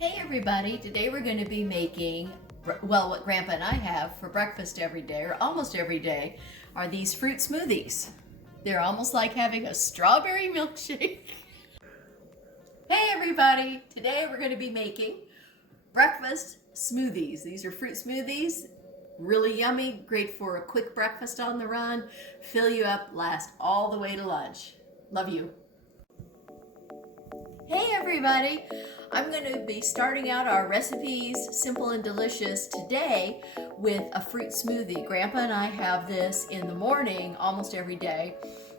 Hey everybody, today we're going to be making, well, what Grandpa and I have for breakfast every day, or almost every day, are these fruit smoothies. They're almost like having a strawberry milkshake. Hey everybody, today we're going to be making breakfast smoothies. These are fruit smoothies, really yummy, great for a quick breakfast on the run, fill you up, last all the way to lunch. Love you. Hey everybody! I'm going to be starting out our recipes, simple and delicious, today with a fruit smoothie. Grandpa and I have this in the morning almost every day.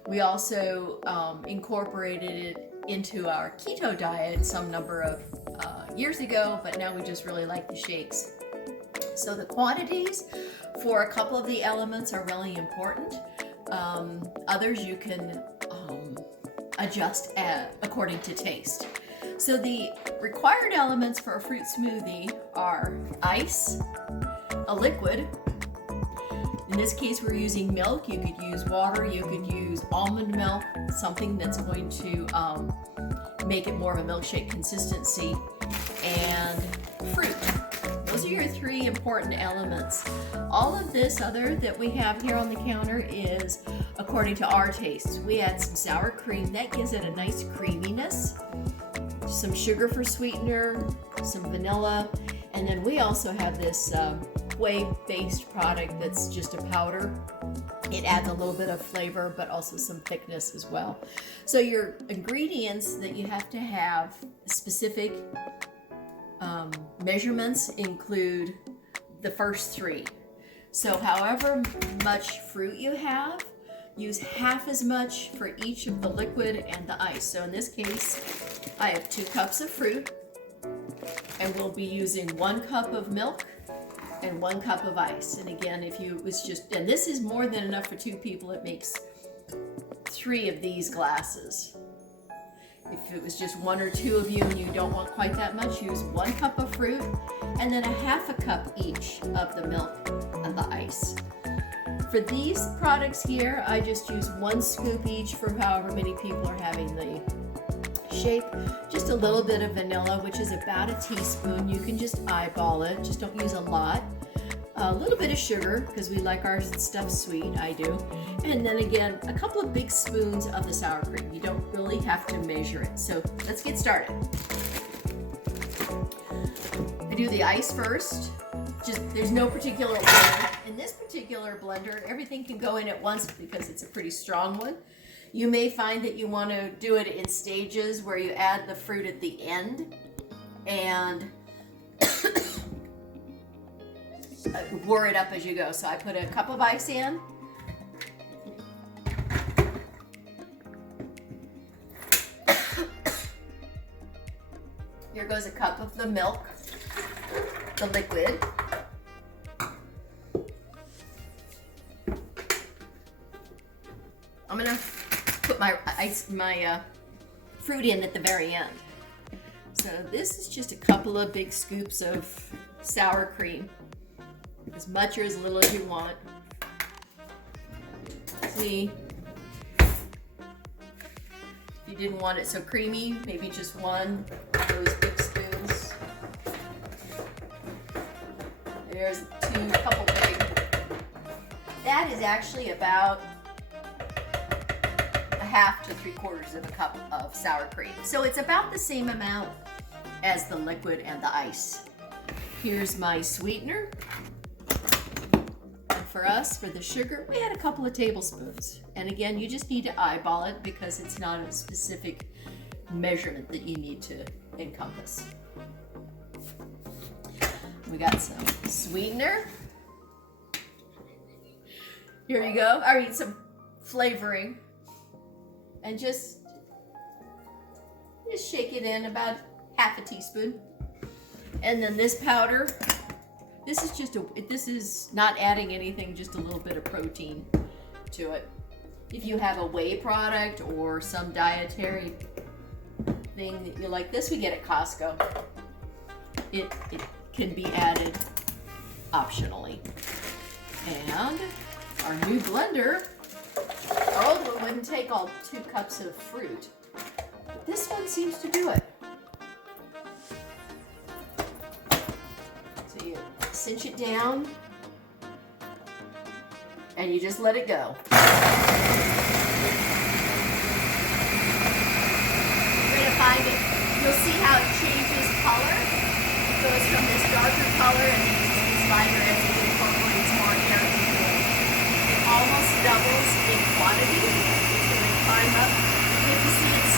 We also incorporated it into our keto diet some number of years ago, but now we just really like the shakes. So the quantities for a couple of the elements are really important. Others you can adjust according to taste. So the required elements for a fruit smoothie are ice, a liquid. In this case we're using milk. You could use water, you could use almond milk, something that's going to make it more of a milkshake consistency, and fruit. Those are your three important elements. All of this other that we have here on the counter is according to our tastes. We add some sour cream, that gives it a nice creaminess, some sugar for sweetener, some vanilla, and then we also have this whey-based product that's just a powder. It adds a little bit of flavor, but also some thickness as well. So your ingredients that you have to have specific measurements include the first three. So however much fruit you have, use half as much for each of the liquid and the ice. So in this case, I have 2 cups of fruit, and we'll be using 1 cup of milk and 1 cup of ice. And again, if you was just, and this is more than enough for 2 people, it makes 3 of these glasses. If it was just 1 or 2 of you and you don't want quite that much, use 1 cup of fruit and then a half a cup each of the milk and the ice. For these products here, I just use 1 scoop each for however many people are having the shake. Just a little bit of vanilla, which is about a teaspoon. You can just eyeball it, just don't use a lot. A little bit of sugar, because we like our stuff sweet, I do. And then again, a couple of big spoons of the sour cream. You don't really have to measure it. So let's get started. I do the ice first. There's no particular order. In this particular blender, everything can go in at once because it's a pretty strong one. You may find that you want to do it in stages where you add the fruit at the end and whir it up as you go. So I put a cup of ice in. Here goes a cup of the milk, the liquid. I'm gonna put my fruit in at the very end. So this is just a couple of big scoops of sour cream, as much or as little as you want. See, if you didn't want it so creamy, maybe just 1 of those big spoons. There's a couple big. That is actually about a half to 3/4 of a cup of sour cream. So it's about the same amount as the liquid and the ice. Here's my sweetener. And for us, for the sugar, we had a couple of tablespoons. And again, you just need to eyeball it because it's not a specific measurement that you need to encompass. We got some sweetener. Here you go. I mean, some flavoring. And just shake it in about half a teaspoon. And then this powder, this is not adding anything, just a little bit of protein to it. If you have a whey product or some dietary thing that you like, this we get at Costco. It can be added optionally. And our new blender, our old one wouldn't take all 2 cups of fruit. This one seems to do it. cinch it down, and you just let it go. You're going to find it, you'll see how it changes color. It goes from this darker color and then this lighter as it incorporates more air into it. It almost doubles in quantity, so they climb up. You get to see it